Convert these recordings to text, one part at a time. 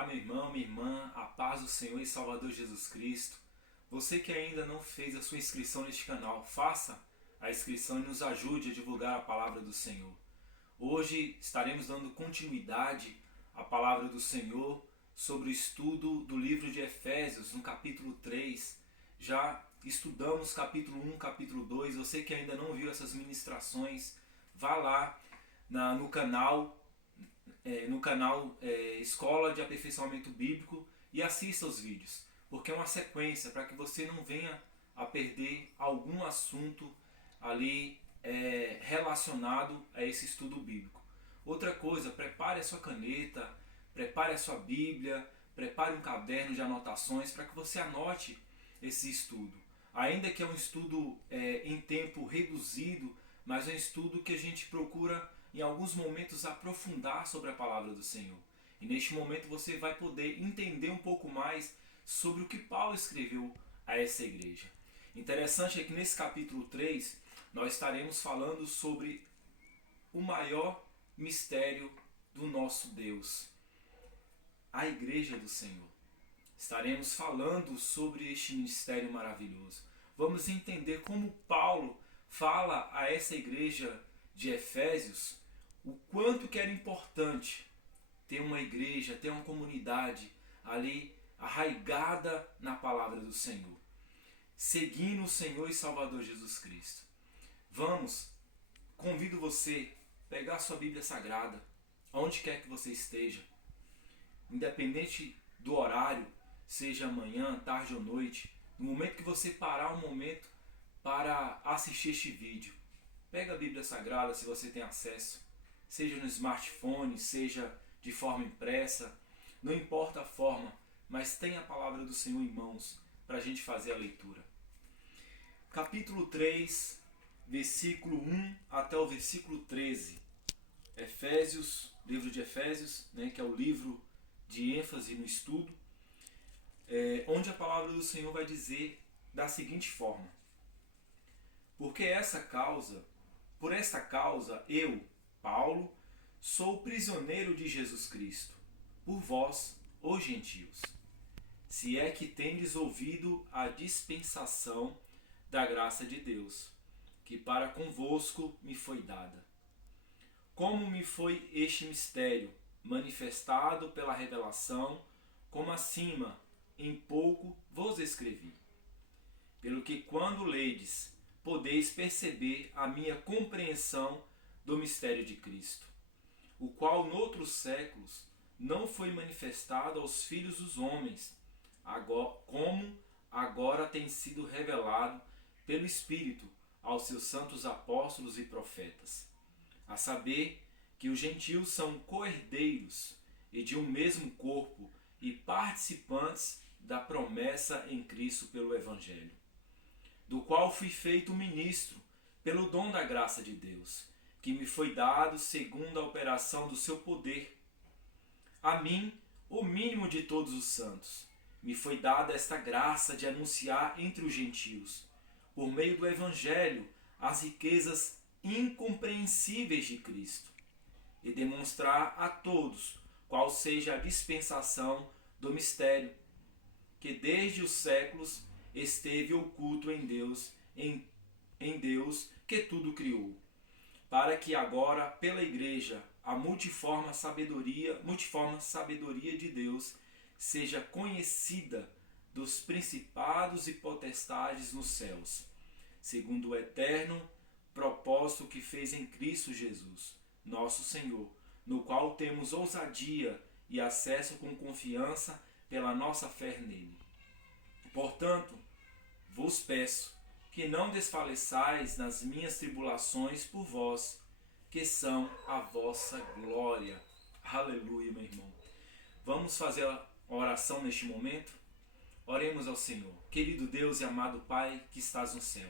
Olá, meu irmão, minha irmã, a paz do Senhor e Salvador Jesus Cristo. Você que ainda não fez a sua inscrição neste canal, faça a inscrição e nos ajude a divulgar a palavra do Senhor. Hoje estaremos dando continuidade à palavra do Senhor sobre o estudo do livro de Efésios, no capítulo 3. Já estudamos capítulo 1, capítulo 2. Você que ainda não viu essas ministrações, vá lá no canal Escola de Aperfeiçoamento Bíblico e assista os vídeos, porque é uma sequência para que você não venha a perder algum assunto ali relacionado a esse estudo bíblico. Outra coisa, prepare a sua caneta, prepare a sua Bíblia, prepare um caderno de anotações para que você anote esse estudo. Ainda que é um estudo em tempo reduzido, mas é um estudo que a gente procura em alguns momentos aprofundar sobre a palavra do Senhor. E neste momento você vai poder entender um pouco mais sobre o que Paulo escreveu a essa igreja. Interessante é que nesse capítulo 3 nós estaremos falando sobre o maior mistério do nosso Deus, a igreja do Senhor. Estaremos falando sobre este mistério maravilhoso. Vamos entender como Paulo fala a essa igreja de Efésios o quanto que era importante ter uma igreja, ter uma comunidade ali arraigada na palavra do Senhor, seguindo o Senhor e Salvador Jesus Cristo. Convido você a pegar a sua Bíblia Sagrada, onde quer que você esteja, independente do horário, seja manhã, tarde ou noite, no momento que você parar um momento para assistir este vídeo, pega a Bíblia Sagrada se você tem acesso, seja no smartphone, seja de forma impressa, não importa a forma, mas tenha a palavra do Senhor em mãos para a gente fazer a leitura. Capítulo 3, versículo 1 até o versículo 13. Efésios, livro de Efésios, que é o livro de ênfase no estudo, onde a palavra do Senhor vai dizer da seguinte forma: por esta causa, eu, Paulo, sou prisioneiro de Jesus Cristo, por vós, os gentios, se é que tendes ouvido a dispensação da graça de Deus, que para convosco me foi dada. Como me foi este mistério, manifestado pela revelação, como acima, em pouco vos escrevi. Pelo que quando ledes, podeis perceber a minha compreensão do mistério de Cristo, o qual noutros séculos não foi manifestado aos filhos dos homens, como agora tem sido revelado pelo Espírito aos seus santos apóstolos e profetas, a saber que os gentios são co-herdeiros e de um mesmo corpo e participantes da promessa em Cristo pelo Evangelho, do qual fui feito ministro pelo dom da graça de Deus, que me foi dado segundo a operação do seu poder. A mim, o mínimo de todos os santos, me foi dada esta graça de anunciar entre os gentios, por meio do Evangelho, as riquezas incompreensíveis de Cristo, e demonstrar a todos qual seja a dispensação do mistério, que desde os séculos esteve oculto em Deus, em Deus que tudo criou, para que agora, pela igreja, a multiforme sabedoria de Deus seja conhecida dos principados e potestades nos céus, segundo o eterno propósito que fez em Cristo Jesus, nosso Senhor, no qual temos ousadia e acesso com confiança pela nossa fé nele. Portanto, vos peço que não desfaleçais nas minhas tribulações por vós, que são a vossa glória. Aleluia, meu irmão. Vamos fazer a oração neste momento? Oremos ao Senhor. Querido Deus e amado Pai que estás no céu,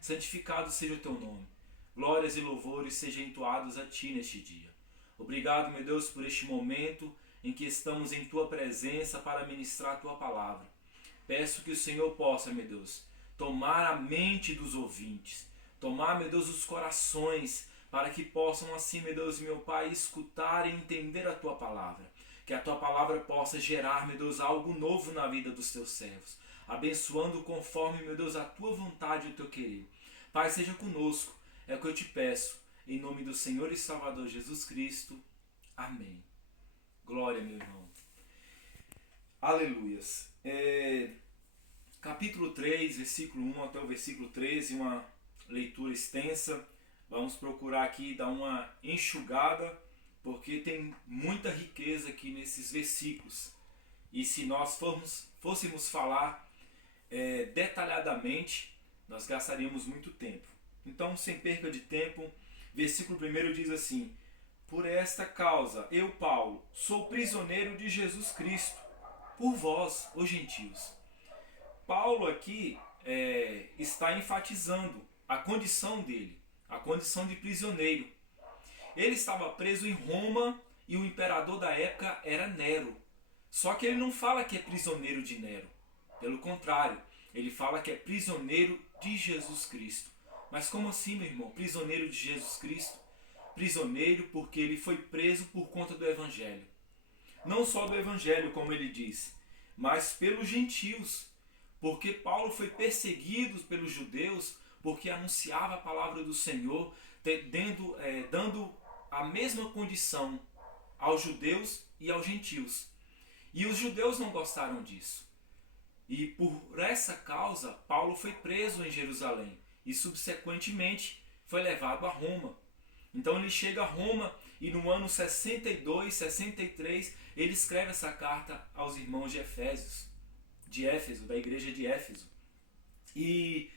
santificado seja o teu nome. Glórias e louvores sejam entoados a ti neste dia. Obrigado, meu Deus, por este momento em que estamos em tua presença para ministrar a tua palavra. Peço que o Senhor possa, meu Deus, tomar a mente dos ouvintes, tomar, meu Deus, os corações, para que possam assim, meu Deus e meu Pai, escutar e entender a tua palavra. Que a tua palavra possa gerar, meu Deus, algo novo na vida dos teus servos. Abençoando conforme, meu Deus, a tua vontade e o teu querer. Pai, seja conosco. É o que eu te peço. Em nome do Senhor e Salvador Jesus Cristo. Amém. Glória, meu irmão. Aleluias. Capítulo 3, versículo 1 até o versículo 13, uma leitura extensa. Vamos procurar aqui dar uma enxugada, porque tem muita riqueza aqui nesses versículos. E se nós fôssemos falar detalhadamente, nós gastaríamos muito tempo. Então, sem perca de tempo, versículo 1 diz assim: por esta causa, eu, Paulo, sou prisioneiro de Jesus Cristo, por vós, os gentios. Paulo aqui está enfatizando a condição dele, a condição de prisioneiro. Ele estava preso em Roma e o imperador da época era Nero. Só que ele não fala que é prisioneiro de Nero. Pelo contrário, ele fala que é prisioneiro de Jesus Cristo. Mas como assim, meu irmão? Prisioneiro de Jesus Cristo? Prisioneiro porque ele foi preso por conta do Evangelho. Não só do Evangelho, como ele diz, mas pelos gentios. Porque Paulo foi perseguido pelos judeus porque anunciava a palavra do Senhor, dando a mesma condição aos judeus e aos gentios. E os judeus não gostaram disso. E por essa causa, Paulo foi preso em Jerusalém e subsequentemente foi levado a Roma. Então ele chega a Roma e no ano 62, 63, ele escreve essa carta aos irmãos de Éfeso, da igreja de Éfeso. E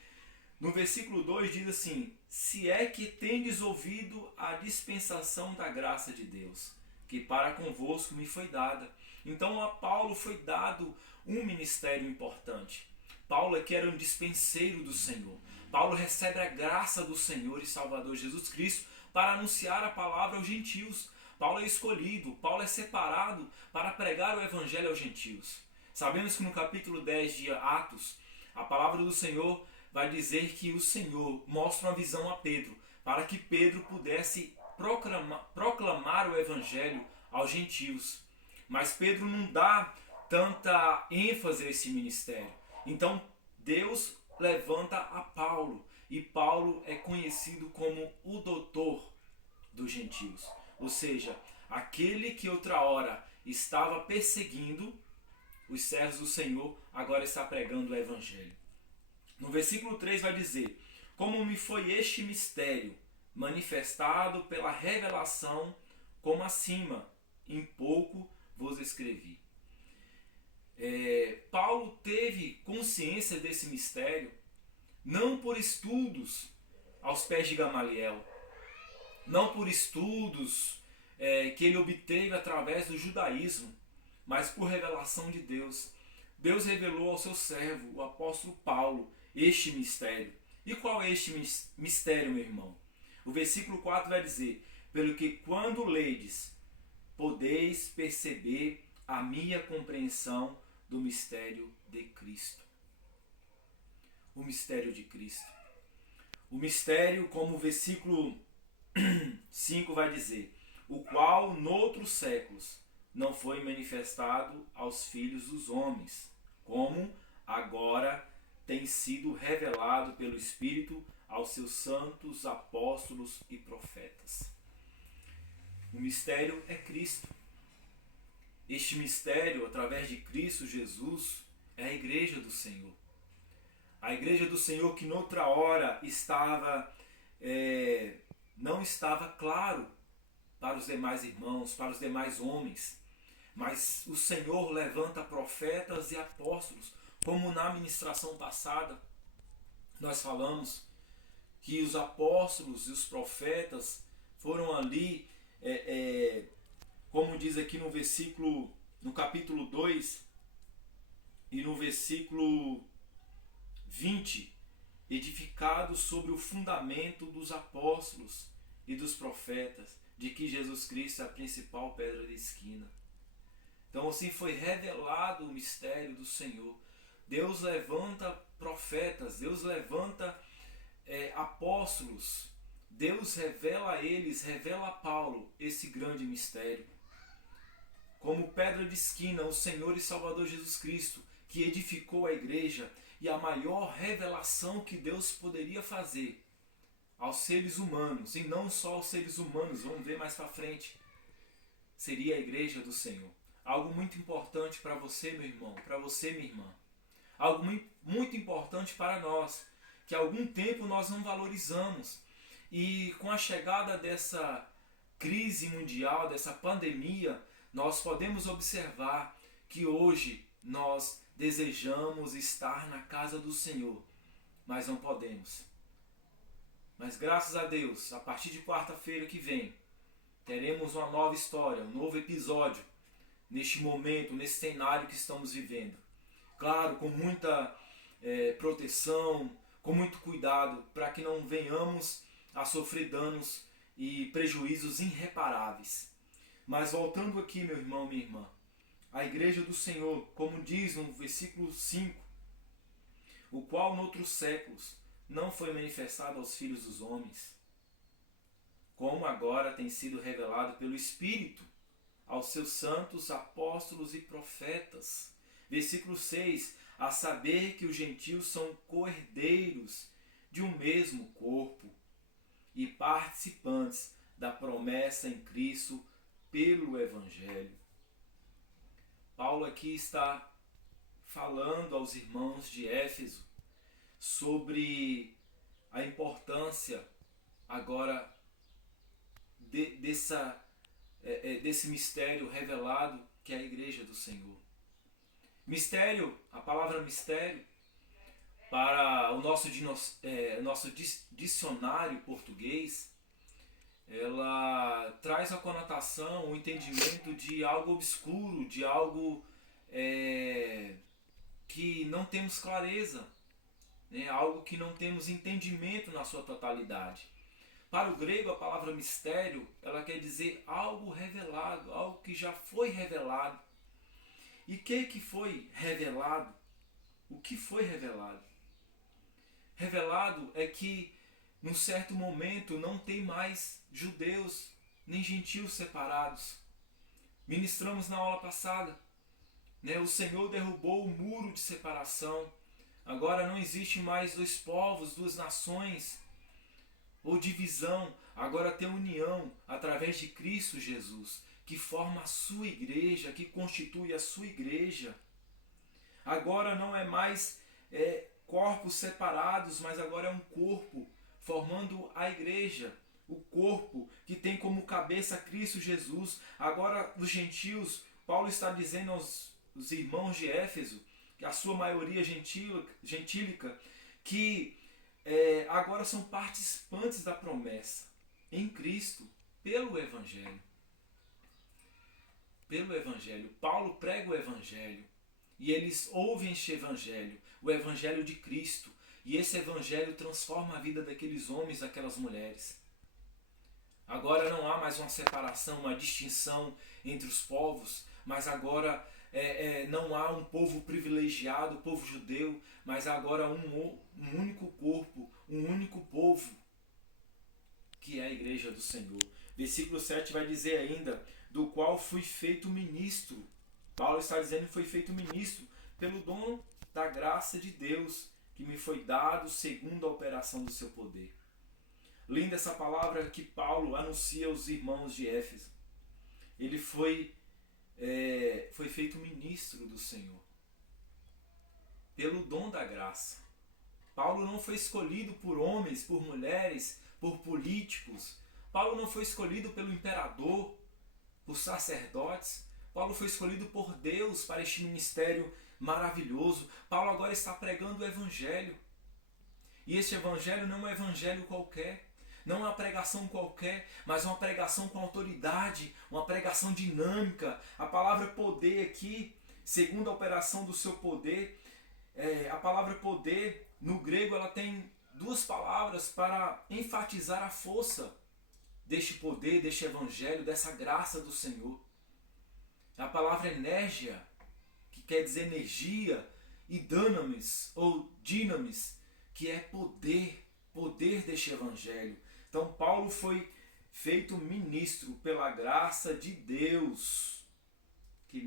no versículo 2 diz assim: se é que tendes ouvido a dispensação da graça de Deus, que para convosco me foi dada. Então a Paulo foi dado um ministério importante. Paulo aqui era um dispenseiro do Senhor. Paulo recebe a graça do Senhor e Salvador Jesus Cristo para anunciar a palavra aos gentios. Paulo é escolhido, Paulo é separado para pregar o evangelho aos gentios. Sabemos que no capítulo 10 de Atos, a palavra do Senhor vai dizer que o Senhor mostra uma visão a Pedro, para que Pedro pudesse proclamar o evangelho aos gentios. Mas Pedro não dá tanta ênfase a esse ministério. Então Deus levanta a Paulo, e Paulo é conhecido como o doutor dos gentios. Ou seja, aquele que outra hora estava perseguindo os servos do Senhor, agora está pregando o evangelho. No versículo 3 vai dizer: como me foi este mistério manifestado pela revelação, como acima, em pouco vos escrevi. Paulo teve consciência desse mistério não por estudos aos pés de Gamaliel, não por estudos que ele obteve através do judaísmo, mas por revelação de Deus. Deus revelou ao seu servo, o apóstolo Paulo, este mistério. E qual é este mistério, meu irmão? O versículo 4 vai dizer: pelo que quando ledes, podeis perceber a minha compreensão do mistério de Cristo. O mistério de Cristo. O mistério, como o versículo 5 vai dizer: o qual noutros séculos não foi manifestado aos filhos dos homens, como agora tem sido revelado pelo Espírito aos seus santos apóstolos e profetas. O mistério é Cristo. Este mistério, através de Cristo Jesus, é a igreja do Senhor. A igreja do Senhor que noutra hora não estava claro para os demais irmãos, para os demais homens. Mas o Senhor levanta profetas e apóstolos, como na ministração passada nós falamos que os apóstolos e os profetas foram ali, como diz aqui no capítulo 2 e no versículo 20, edificados sobre o fundamento dos apóstolos e dos profetas, de que Jesus Cristo é a principal pedra de esquina. Então assim foi revelado o mistério do Senhor. Deus levanta profetas, Deus levanta apóstolos, Deus revela a eles, revela a Paulo esse grande mistério. como pedra de esquina, o Senhor e Salvador Jesus Cristo, que edificou a igreja, e a maior revelação que Deus poderia fazer aos seres humanos, e não só aos seres humanos, vamos ver mais para frente, seria a igreja do Senhor. Algo muito importante para você, meu irmão, para você, minha irmã. Algo muito importante para nós, que há algum tempo nós não valorizamos. E com a chegada dessa crise mundial, dessa pandemia, nós podemos observar que hoje nós desejamos estar na casa do Senhor, mas não podemos. Mas graças a Deus, a partir de quarta-feira que vem, teremos uma nova história, um novo episódio neste momento, nesse cenário que estamos vivendo. Claro, com muita proteção, com muito cuidado, para que não venhamos a sofrer danos e prejuízos irreparáveis. Mas voltando aqui, meu irmão, minha irmã, a igreja do Senhor, como diz no versículo 5, o qual noutros séculos não foi manifestado aos filhos dos homens, como agora tem sido revelado pelo Espírito aos seus santos apóstolos e profetas. Versículo 6, a saber que os gentios são co-herdeiros de um mesmo corpo e participantes da promessa em Cristo pelo Evangelho. Paulo aqui está falando aos irmãos de Éfeso sobre a importância agora desse mistério revelado que é a igreja do Senhor. Mistério, a palavra mistério, para o nosso dicionário português, ela traz a conotação, o entendimento de algo obscuro, de algo que não temos clareza, né? Algo que não temos entendimento na sua totalidade. Para o grego, a palavra mistério, ela quer dizer algo revelado, algo que já foi revelado. E o que foi revelado? O que foi revelado? Revelado é que, num certo momento, não tem mais judeus nem gentios separados. Ministramos na aula passada, né? O Senhor derrubou o muro de separação. Agora não existe mais dois povos, duas nações, ou divisão. Agora tem união através de Cristo Jesus, que forma a sua igreja, que constitui a sua igreja. Agora não é mais corpos separados, mas agora é um corpo formando a igreja. O corpo que tem como cabeça Cristo Jesus. Agora os gentios, Paulo está dizendo aos irmãos de Éfeso, que a sua maioria gentílica, que agora são participantes da promessa em Cristo, pelo Evangelho. Pelo Evangelho. Paulo prega o Evangelho. E eles ouvem este Evangelho, o Evangelho de Cristo. E esse Evangelho transforma a vida daqueles homens, daquelas mulheres. Agora não há mais uma separação, uma distinção entre os povos, mas agora não há um povo privilegiado, o povo judeu, mas agora um único corpo, um único povo, que é a igreja do Senhor. Versículo 7 vai dizer ainda, do qual fui feito ministro. Paulo está dizendo que foi feito ministro pelo dom da graça de Deus, que me foi dado segundo a operação do seu poder. Linda essa palavra que Paulo anuncia aos irmãos de Éfeso. Ele foi feito ministro do Senhor, pelo dom da graça. Paulo não foi escolhido por homens, por mulheres, por políticos. Paulo não foi escolhido pelo imperador, por sacerdotes. Paulo foi escolhido por Deus para este ministério maravilhoso. Paulo agora está pregando o Evangelho. E este Evangelho não é um evangelho qualquer, não é uma pregação qualquer, mas uma pregação com autoridade, uma pregação dinâmica. A palavra poder aqui, segundo a operação do seu poder, a palavra poder no grego ela tem duas palavras para enfatizar a força deste poder, deste Evangelho, dessa graça do Senhor. A palavra energia, que quer dizer energia, e dunamis, ou dinamis, que é poder deste Evangelho. Então Paulo foi feito ministro pela graça de Deus,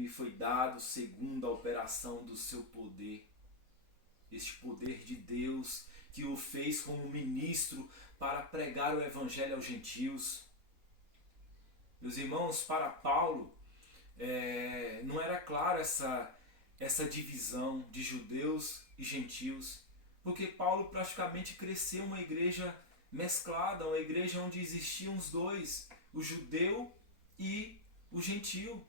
me foi dado segundo a operação do seu poder. Este poder de Deus que o fez como ministro para pregar o evangelho aos gentios. Meus irmãos, para Paulo, não era clara essa divisão de judeus e gentios, porque Paulo praticamente cresceu uma igreja mesclada, uma igreja onde existiam os dois, o judeu e o gentio.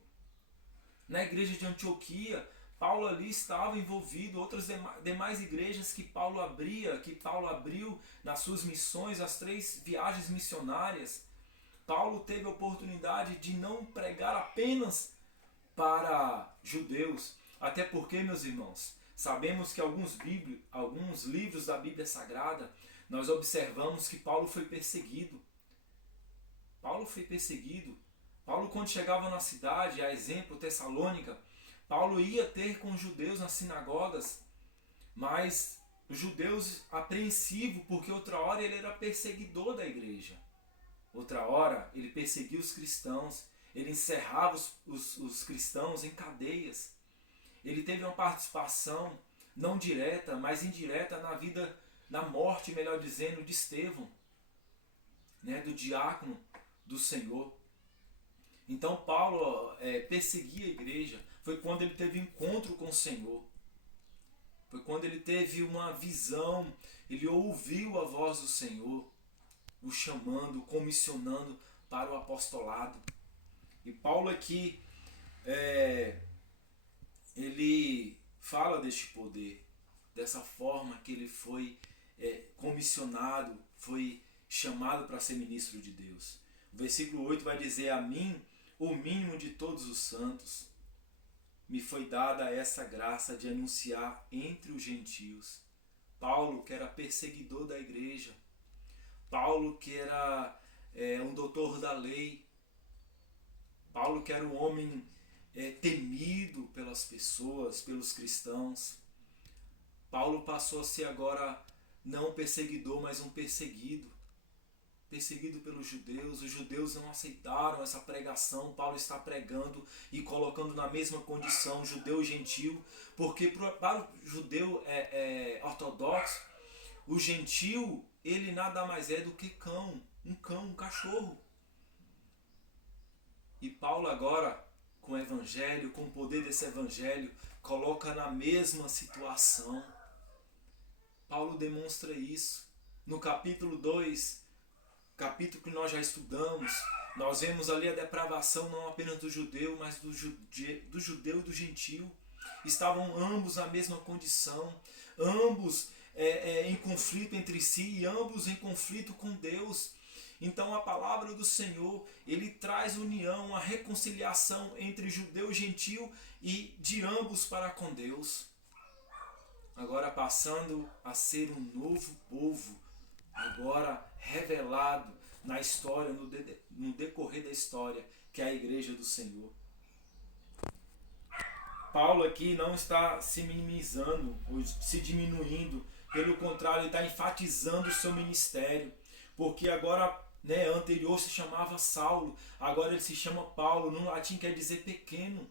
Na igreja de Antioquia, Paulo ali estava envolvido, outras demais igrejas que Paulo abriu nas suas missões, as 3 viagens missionárias. Paulo teve a oportunidade de não pregar apenas para judeus, até porque, meus irmãos, sabemos que alguns livros da Bíblia Sagrada, nós observamos que Paulo foi perseguido. Paulo, quando chegava na cidade, a exemplo, Tessalônica, Paulo ia ter com os judeus nas sinagogas, mas os judeus apreensivos, porque outra hora ele era perseguidor da igreja. Outra hora ele perseguia os cristãos, ele encerrava os cristãos em cadeias. Ele teve uma participação, não direta, mas indireta na morte, melhor dizendo, de Estevão, do diácono do Senhor. Então Paulo perseguia a igreja. Foi quando ele teve encontro com o Senhor. Foi quando ele teve uma visão, ele ouviu a voz do Senhor, o chamando, comissionando para o apostolado. E Paulo aqui, ele fala deste poder, dessa forma que ele foi comissionado, foi chamado para ser ministro de Deus. O versículo 8 vai dizer: a mim, o mínimo de todos os santos, me foi dada essa graça de anunciar entre os gentios. Paulo, que era perseguidor da igreja, Paulo, que era um doutor da lei, Paulo, que era um homem temido pelas pessoas, pelos cristãos, Paulo passou a ser agora não perseguidor, mas um perseguido pelos judeus. Os judeus não aceitaram essa pregação. Paulo está pregando e colocando na mesma condição judeu e gentil, porque para o judeu ortodoxo, o gentil, ele nada mais é do que um cachorro. E Paulo agora, com o evangelho, com o poder desse evangelho, coloca na mesma situação. Paulo demonstra isso. No capítulo 2, capítulo que nós já estudamos, nós vemos ali a depravação não apenas do judeu, mas do judeu e do gentil. Estavam ambos na mesma condição, ambos em conflito entre si e ambos em conflito com Deus. Então a palavra do Senhor, ele traz união, a reconciliação entre judeu e gentil e de ambos para com Deus. Agora passando a ser um novo povo, agora revelado na história, no decorrer da história, que é a igreja do Senhor. Paulo aqui não está se minimizando ou se diminuindo, pelo contrário, ele está enfatizando o seu ministério, porque agora, anterior se chamava Saulo, agora ele se chama Paulo, no latim quer dizer pequeno.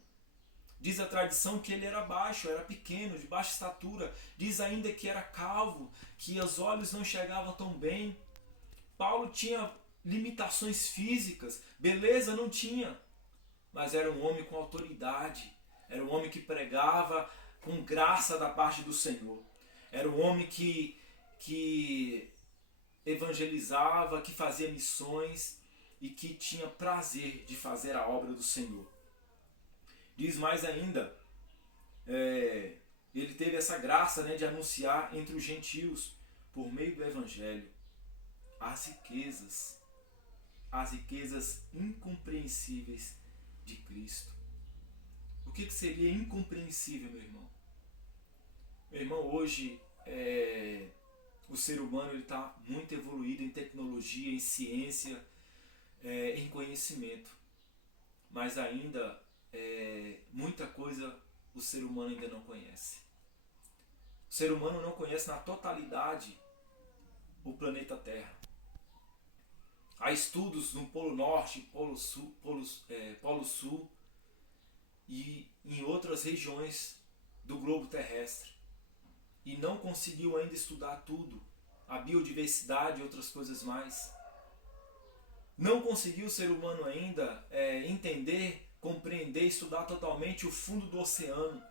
Diz a tradição que ele era baixo, era pequeno, de baixa estatura. Diz ainda que era calvo, que os olhos não enxergavam tão bem. Paulo tinha limitações físicas, beleza não tinha, mas era um homem com autoridade, era um homem que pregava com graça da parte do Senhor. Era um homem que evangelizava, que fazia missões e que tinha prazer de fazer a obra do Senhor. Diz mais ainda, ele teve essa graça de anunciar entre os gentios, por meio do evangelho, as riquezas incompreensíveis de Cristo. O que seria incompreensível, meu irmão? Meu irmão, hoje o ser humano está muito evoluído em tecnologia, em ciência, em conhecimento, mas ainda muita coisa o ser humano ainda não conhece. O ser humano não conhece na totalidade o planeta Terra. Há estudos no Polo Norte, Polo Sul, e outras regiões do globo terrestre e não conseguiu ainda estudar tudo, a biodiversidade e outras coisas mais. Não conseguiu o ser humano ainda entender, compreender, estudar totalmente o fundo do oceano.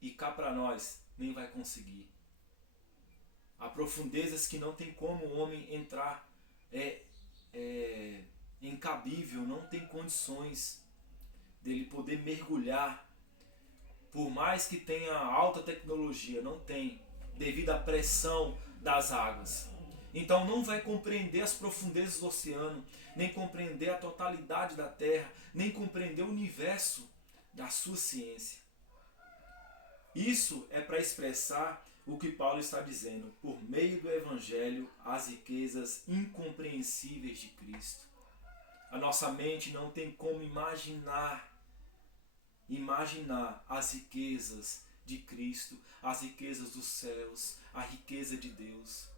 E cá para nós, nem vai conseguir. Há profundezas que não tem como o homem entrar, incabível, não tem condições dele poder mergulhar. Por mais que tenha alta tecnologia, não tem, devido à pressão das águas. Então não vai compreender as profundezas do oceano, nem compreender a totalidade da Terra, nem compreender o universo da sua ciência. Isso é para expressar o que Paulo está dizendo, por meio do Evangelho, as riquezas incompreensíveis de Cristo. A nossa mente não tem como imaginar as riquezas de Cristo, as riquezas dos céus, a riqueza de Deus,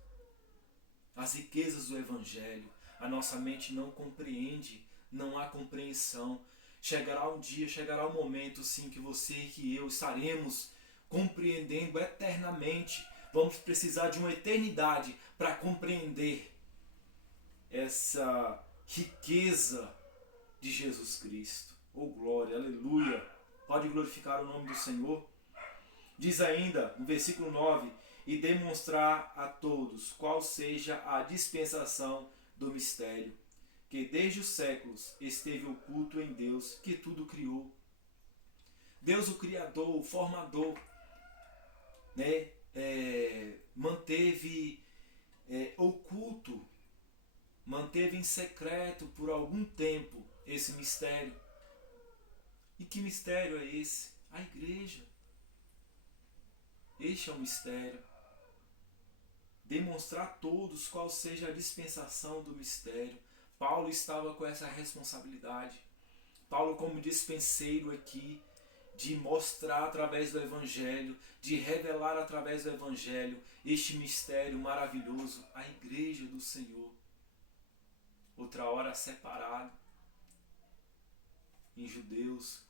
as riquezas do Evangelho. A nossa mente não compreende, não há compreensão. Chegará um dia, chegará um momento sim que você e que eu estaremos compreendendo eternamente. Vamos precisar de uma eternidade para compreender essa riqueza de Jesus Cristo. Oh glória, aleluia! Pode glorificar o nome do Senhor. Diz ainda no versículo 9: e demonstrar a todos qual seja a dispensação do mistério, que desde os séculos esteve oculto em Deus, que tudo criou. Deus, o Criador, o Formador, manteve oculto, manteve em secreto por algum tempo esse mistério. E que mistério é esse? A igreja. Este é o mistério. Demonstrar a todos qual seja a dispensação do mistério. Paulo estava com essa responsabilidade. Paulo, como dispenseiro aqui, de mostrar através do Evangelho, de revelar através do Evangelho este mistério maravilhoso, a igreja do Senhor. Outra hora separado em judeus,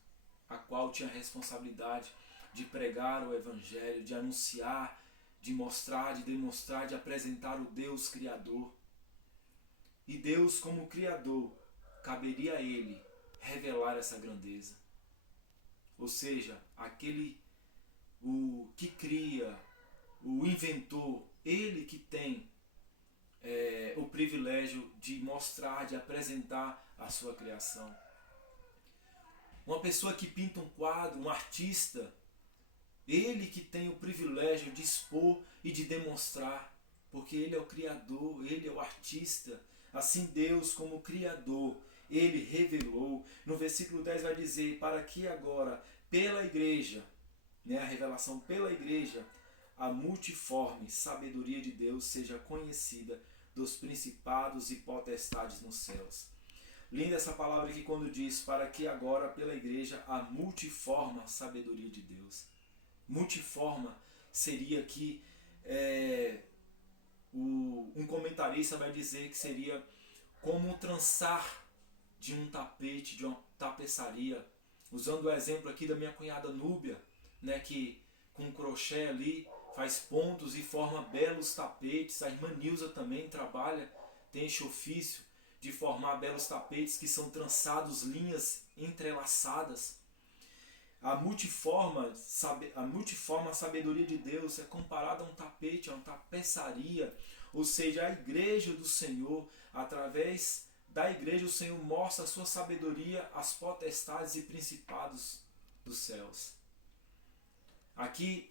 a qual tinha a responsabilidade de pregar o Evangelho, de anunciar, de mostrar, de demonstrar, de apresentar o Deus Criador. E Deus, como Criador, caberia a Ele revelar essa grandeza. Ou seja, o que cria, o inventor, Ele que tem o privilégio de mostrar, de apresentar a sua criação. Uma pessoa que pinta um quadro, um artista, ele que tem o privilégio de expor e de demonstrar, porque ele é o Criador, ele é o artista. Assim Deus, como Criador, ele revelou. No versículo 10 vai dizer, para que agora, pela igreja, a revelação pela igreja, a multiforme sabedoria de Deus seja conhecida dos principados e potestades nos céus. Linda essa palavra aqui quando diz, para que agora pela igreja a multiforme sabedoria de Deus. Multiforme seria aqui, um comentarista vai dizer que seria como o trançar de um tapete, de uma tapeçaria. Usando o exemplo aqui da minha cunhada Núbia, que com crochê ali faz pontos e forma belos tapetes. A irmã Nilza também trabalha, tem esse ofício de formar belos tapetes que são trançados, linhas entrelaçadas. A multiforme sabedoria de Deus é comparada a um tapete, a uma tapeçaria, ou seja, a igreja do Senhor. Através da igreja o Senhor mostra a sua sabedoria às potestades e principados dos céus. Aqui,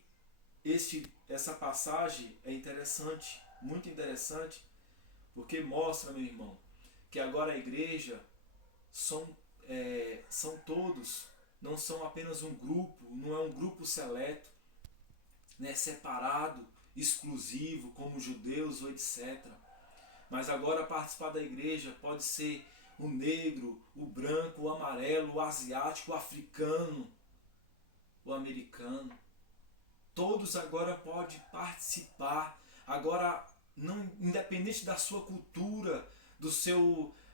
essa passagem é interessante, muito interessante, porque mostra, meu irmão, que agora a igreja são todos, não são apenas um grupo, não é um grupo seleto, separado, exclusivo, como judeus ou etc. Mas agora participar da igreja pode ser o negro, o branco, o amarelo, o asiático, o africano, o americano. Todos agora podem participar. Agora, não, independente da sua cultura,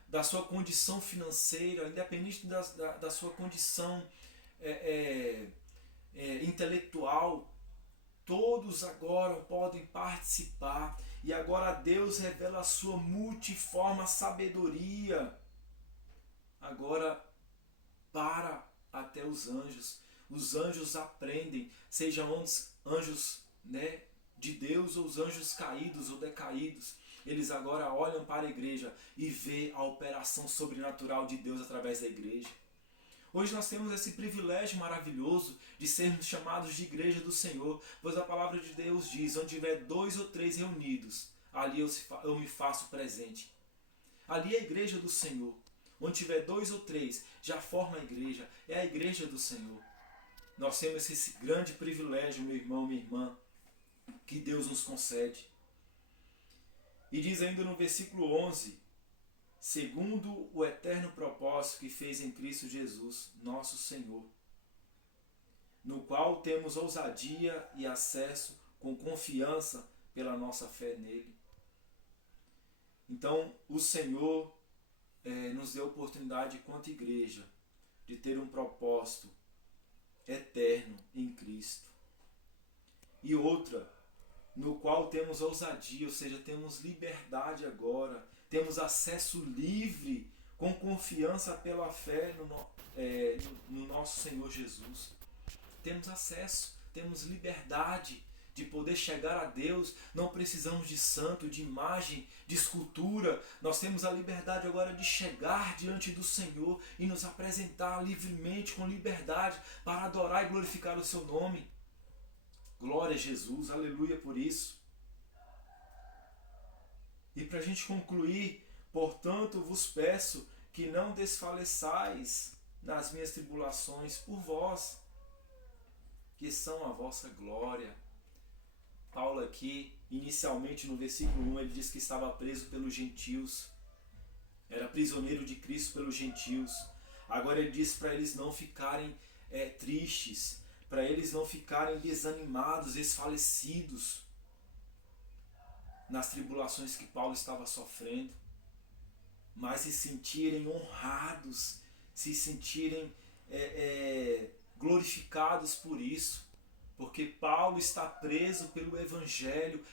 da sua condição financeira, independente da sua condição intelectual, todos agora podem participar. E agora Deus revela a sua multiforme sabedoria agora para até os anjos. Os anjos aprendem, sejam anjos, né, de Deus ou os anjos caídos ou decaídos. Eles agora olham para a igreja e vê a operação sobrenatural de Deus através da igreja. Hoje nós temos esse privilégio maravilhoso de sermos chamados de igreja do Senhor, pois a palavra de Deus diz: onde tiver 2 ou 3 reunidos, ali eu me faço presente. Ali é a igreja do Senhor. Onde tiver 2 ou 3, já forma a igreja, é a igreja do Senhor. Nós temos esse grande privilégio, meu irmão, minha irmã, que Deus nos concede. E diz ainda no versículo 11: segundo o eterno propósito que fez em Cristo Jesus, nosso Senhor, no qual temos ousadia e acesso com confiança pela nossa fé nele. Então, o Senhor nos deu a oportunidade, enquanto igreja, de ter um propósito eterno em Cristo. E outra, no qual temos ousadia, ou seja, temos liberdade agora, temos acesso livre, com confiança pela fé no nosso Senhor Jesus. Temos acesso, temos liberdade de poder chegar a Deus. Não precisamos de santo, de imagem, de escultura. Nós temos a liberdade agora de chegar diante do Senhor e nos apresentar livremente, com liberdade, para adorar e glorificar o seu nome. Glória a Jesus, aleluia por isso. E para a gente concluir, portanto vos peço que não desfaleçais nas minhas tribulações por vós, que são a vossa glória. Paulo aqui, inicialmente no versículo 1, ele diz que estava preso pelos gentios. Era prisioneiro de Cristo pelos gentios. Agora ele diz para eles não ficarem tristes, para eles não ficarem desanimados, desfalecidos nas tribulações que Paulo estava sofrendo, mas se sentirem honrados, se sentirem glorificados por isso, porque Paulo está preso pelo evangelho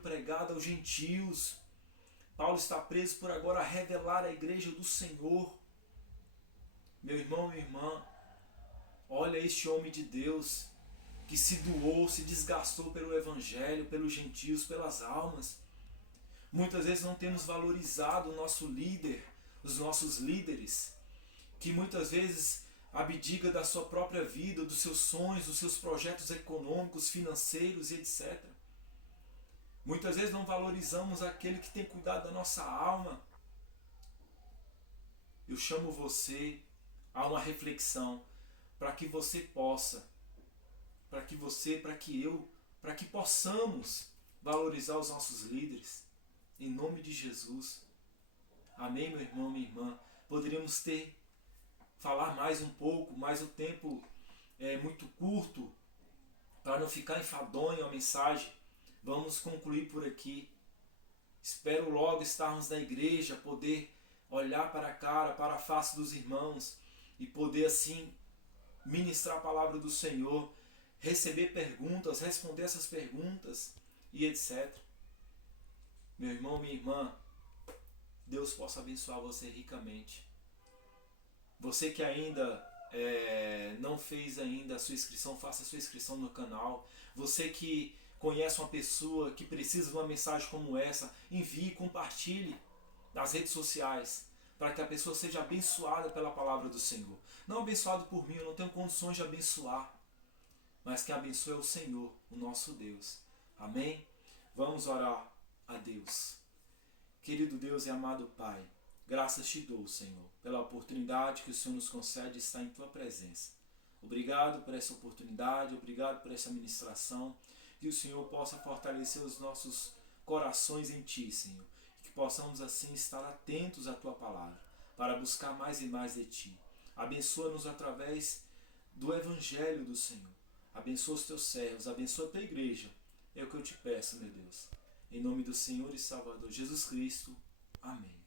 pregado aos gentios. Paulo está preso por agora revelar a igreja do Senhor. Meu irmão, minha irmã, olha este homem de Deus que se doou, se desgastou pelo evangelho, pelos gentios, pelas almas. Muitas vezes não temos valorizado o nosso líder, os nossos líderes, que muitas vezes abdica da sua própria vida, dos seus sonhos, dos seus projetos econômicos, financeiros e etc. Muitas vezes não valorizamos aquele que tem cuidado da nossa alma. Eu chamo você a uma reflexão, para que você possa, para que possamos valorizar os nossos líderes, em nome de Jesus. Amém, meu irmão, minha irmã? Poderíamos falar mais um pouco, mas o tempo é muito curto, para não ficar enfadonho a mensagem. Vamos concluir por aqui. Espero logo estarmos na igreja, poder olhar para a cara, para a face dos irmãos e poder assim ministrar a palavra do Senhor, receber perguntas, responder essas perguntas e etc. Meu irmão, minha irmã, Deus possa abençoar você ricamente. Você que ainda não fez ainda a sua inscrição, faça a sua inscrição no canal. Você que conhece uma pessoa que precisa de uma mensagem como essa, envie, compartilhe nas redes sociais, para que a pessoa seja abençoada pela palavra do Senhor. Não abençoado por mim, eu não tenho condições de abençoar, mas quem abençoa é o Senhor, o nosso Deus. Amém? Vamos orar a Deus. Querido Deus e amado Pai, graças te dou, Senhor, pela oportunidade que o Senhor nos concede de estar em Tua presença. Obrigado por essa oportunidade, obrigado por essa ministração, que o Senhor possa fortalecer os nossos corações em Ti, Senhor, e que possamos assim estar atentos à Tua palavra, para buscar mais e mais de Ti. Abençoa-nos através do Evangelho do Senhor. Abençoa os Teus servos, abençoa a Tua igreja. É o que eu te peço, meu Deus. Em nome do Senhor e Salvador Jesus Cristo. Amém.